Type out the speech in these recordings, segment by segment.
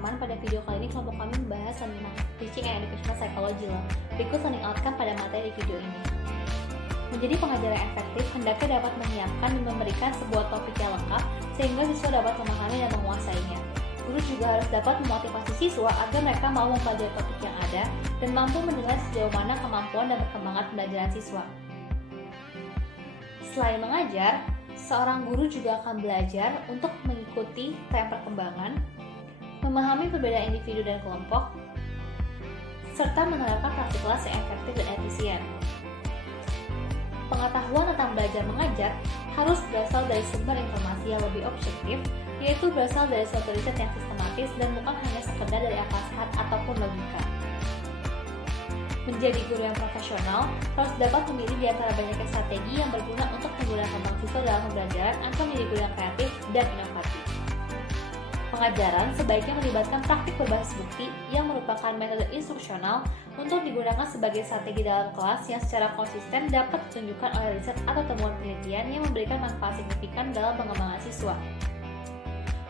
teman-teman, pada video kali ini kelompok kami membahas tentang Teaching and Educational Psychology loh. Berikut learning outcome pada materi video ini. Menjadi pengajar yang efektif, hendaknya dapat menyiapkan dan memberikan sebuah topik yang lengkap sehingga siswa dapat memahami dan menguasainya. Guru juga harus dapat memotivasi siswa agar mereka mau mempelajari topik yang ada dan mampu menilai sejauh mana kemampuan dan perkembangan pembelajaran siswa. Selain mengajar, seorang guru juga akan belajar untuk mengikuti tren perkembangan, memahami perbedaan individu dan kelompok, serta menerapkan praktik kelas yang efektif dan efisien. Pengetahuan tentang belajar mengajar harus berasal dari sumber informasi yang lebih objektif, yaitu berasal dari suatu riset yang sistematis dan bukan hanya sekedar dari akal sehat ataupun logika. Menjadi guru yang profesional harus dapat memilih di antara banyaknya strategi yang berguna untuk menggunakan siswa dalam pembelajaran atau menjadi guru yang kreatif dan inovatif. Pengajaran sebaiknya melibatkan praktik berbasis bukti yang merupakan metode instruksional untuk digunakan sebagai strategi dalam kelas yang secara konsisten dapat ditunjukkan oleh riset atau temuan penelitian yang memberikan manfaat signifikan dalam pengembangan siswa.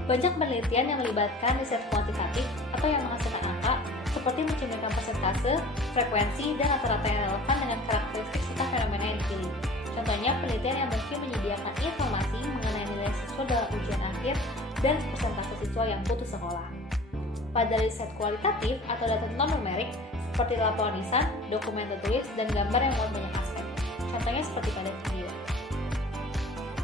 Banyak penelitian yang melibatkan riset kuantitatif atau yang menghasilkan angka, seperti mencerminkan persentase, frekuensi, dan rata-rata yang relevan dengan karakteristik serta fenomena yang dipilih. Contohnya, penelitian yang mungkin menyediakan informasi mengenai nilai siswa dalam ujian akhir dan persentase siswa yang putus sekolah. Pada riset kualitatif atau data non-numerik, seperti laporan lisan, dokumen tertulis, dan gambar yang memuat banyak aspek. Contohnya seperti pada video.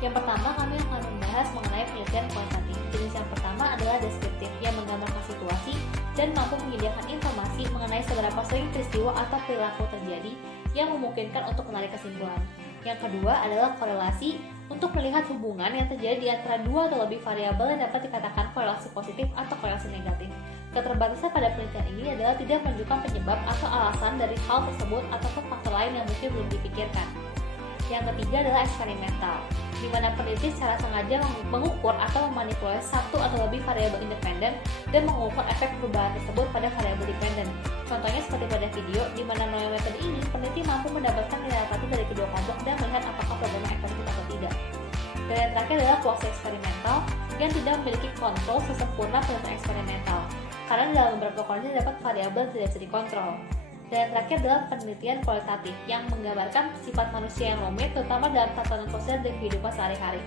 Yang pertama, kami akan membahas mengenai penelitian kualitatif. Jenis yang pertama adalah deskriptif, yang menggambarkan situasi dan mampu menyediakan informasi mengenai seberapa sering peristiwa atau perilaku terjadi yang memungkinkan untuk menarik kesimpulan. Yang kedua adalah korelasi, untuk melihat hubungan yang terjadi di antara dua atau lebih variabel yang dapat dikatakan korelasi positif atau korelasi negatif. Keterbatasan pada penelitian ini adalah tidak menunjukkan penyebab atau alasan dari hal tersebut ataupun faktor lain yang mungkin belum dipikirkan. Yang ketiga adalah eksperimental, di mana peneliti secara sengaja mengukur atau memanipulasi satu atau lebih variabel independen dan mengukur efek perubahan tersebut pada variabel dependen. Contohnya seperti pada video, di mana melalui metode ini, peneliti mampu mendapatkan nilai tertentu dari kedua kelompok dan melihat apakah programnya efektif atau tidak. Dan yang terakhir adalah kuasi eksperimental, yang tidak memiliki kontrol sesempurna penelitian eksperimental, karena dalam beberapa kondisi dapat variabel tidak bisa dikontrol. Dan yang terakhir adalah penelitian kualitatif yang menggambarkan sifat manusia yang rumit, terutama dalam tatanan sosial dan kehidupan sehari-hari.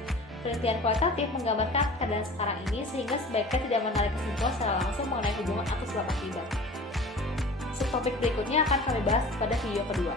Penelitian kualitatif menggambarkan keadaan sekarang ini sehingga sebaiknya tidak menarik kesimpulan secara langsung mengenai hubungan atau sebab akibat. Subtopik berikutnya akan kami bahas pada video kedua.